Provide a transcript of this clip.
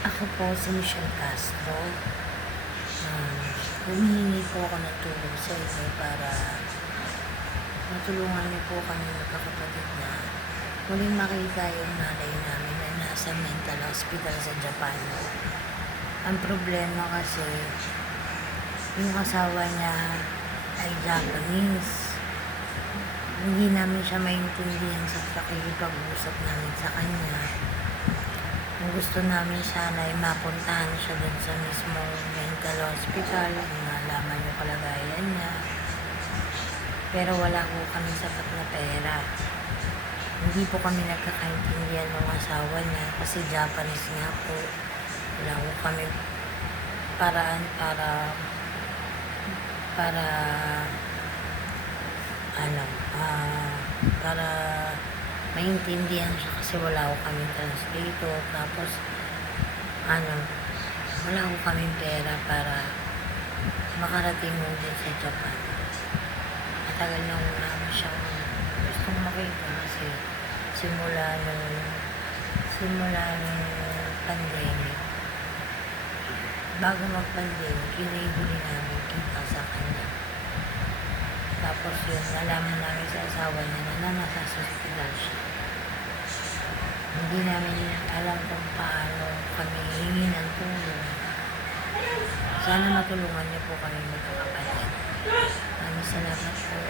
Ako po si Michelle Castro. Humihingi po ako ng tulong sa inyo para matulungan niyo po kami magkakapatid na muling makita yung nanay namin na nasa mental hospital sa Japan. Ang problema kasi, yung asawa niya ay Japanese. Hindi namin siya maintindihan sa pakikipag-usap namin sa kanya. Ang gusto namin sana ay mapuntahan siya dun sa mismong mental hospital, malaman yung kalagayan niya. Pero wala po kami sapat na pera. Hindi po kami nagkakaintindihan ng asawa niya kasi Japanese nga po. Wala po kami paraan para para maintindihan siya kasi wala ko kami translator. Tapos wala ko kami pera para makarating mo din sa Japan. Matagal na namin siyang gustong makita kasi simula nung pandemic, bago mag-pandemic, yun ay huli namin kita sa kanya. Tapos yun, nalaman namin sa asawa niya na nasa hospital siya. Hindi namin alam kung paano kami hihingi ng tulong. Sana matulungan niyo po kami magkakapatid. Maraming salamat po.